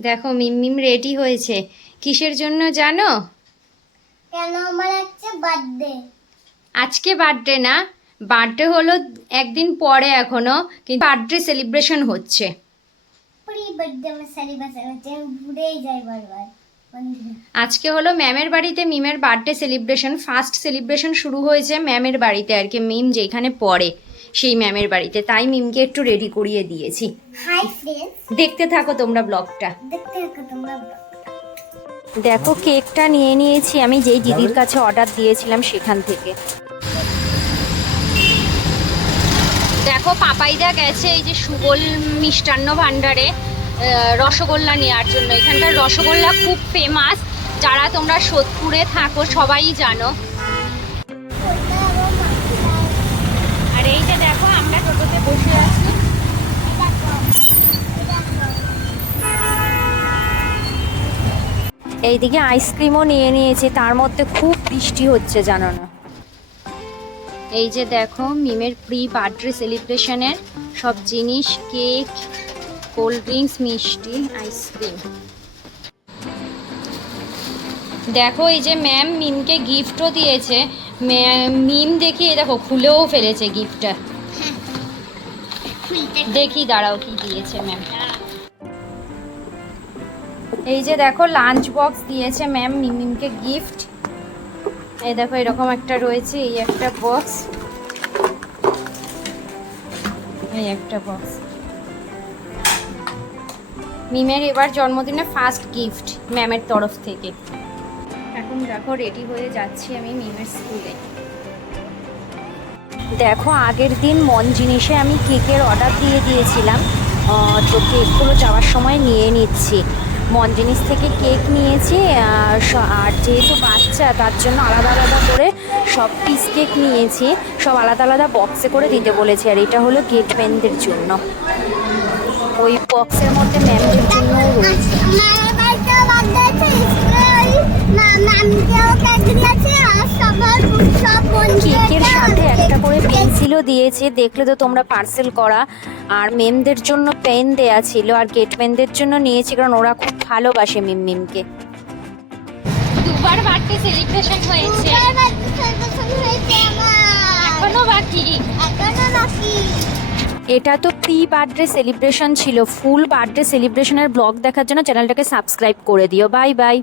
দেখো মিম রেডি হয়েছে। কিসের জন্য জানো? কেন আমার হচ্ছে বার্থডে আজকে বার্থডে না বার্থডে হলো একদিন পরে এখনও কিন্তু বার্থডে সেলিব্রেশন হচ্ছে। আজকে হলো ম্যামের বাড়িতে মিমের বার্থডে সেলিব্রেশন ফার্স্ট সেলিব্রেশন শুরু হয়েছে ম্যামের বাড়িতে আর কি মিম যেখানে পড়ে সেই ম্যামের বাড়িতে। তাই মিমকে একটু রেডি করিয়ে দিয়েছি। হাই ফ্রেন্ডস দেখতে থাকো তোমরা ব্লগটা। দেখতে থাকো তোমরা দেখো কেকটা নিয়ে নিয়েছি আমি যেই দিদির কাছে অর্ডার দিয়েছিলাম সেখান থেকে। দেখো পাপাইদা গেছে এই যে সুবল মিষ্টান্ন ভাণ্ডারে রসগোল্লা নেওয়ার জন্য। এখানকার রসগোল্লা খুব ফেমাস যারা তোমরা সোদপুরে থাকো সবাই জানো। এইদিকে আইসক্রিমও নিয়ে নিয়েছি তার মধ্যে খুব বৃষ্টি হচ্ছে জানো না। এই যে দেখো মিমের প্রি বার্থডে সেলিব্রেশনের সব জিনিস কেক কোল্ড ড্রিঙ্কস মিষ্টি আইসক্রিম দেখো এই যে ম্যাম মিমকে গিফটও দিয়েছে। মিম দেখি এই দেখো খুলেও ফেলেছে গিফটটা দেখি দাঁড়াও কি দিয়েছে ম্যাম এই যে দেখো লাঞ্চ বক্স দিয়েছে ম্যাম মিমিমকে গিফট এই দেখো, এরকম একটা রয়েছে, এই একটা বক্স এই একটা বক্স মিমের এবার জন্মদিনে ফার্স্ট গিফট ম্যামের তরফ থেকে। এখন দেখো রেডি হয়ে যাচ্ছি আমি মিমের স্কুলে দেখো, আগের দিন মন জিনিসে আমি কেকের অর্ডার দিয়ে দিয়েছিলাম। তো কেকগুলো যাওয়ার সময় নিয়ে নিচ্ছি। মন জিনিস থেকে কেক নিয়েছি, আর যেহেতু বাচ্চা, তার জন্য আলাদা আলাদা করে সব পিস কেক নিয়েছি। সব আলাদা আলাদা বক্সে করে দিতে বলেছি, আর এটা হলো গেট ম্যানদের জন্য। ওই বক্সের মধ্যে ম্যামদের জন্যও রয়েছে। সাথে একটা করে পেন্সিলও দিয়েছে। দেখলে তো তোমরা পার্সেল করা। আর মেমদের জন্য পেন দেয়া ছিল আর গেটম্যানদের জন্য নিয়েছি কারণ ওরা খুব ভালোবাসে মিম মিমকে দুবার বার্থডে সেলিব্রেশন হয়েছে এখনও বাকি। এটা তো প্রি বার্থডে সেলিব্রেশন ছিল। ফুল বার্থডে সেলিব্রেশনের ব্লগ দেখার জন্য চ্যানেলটাকে সাবস্ক্রাইব করে দিও। Bye bye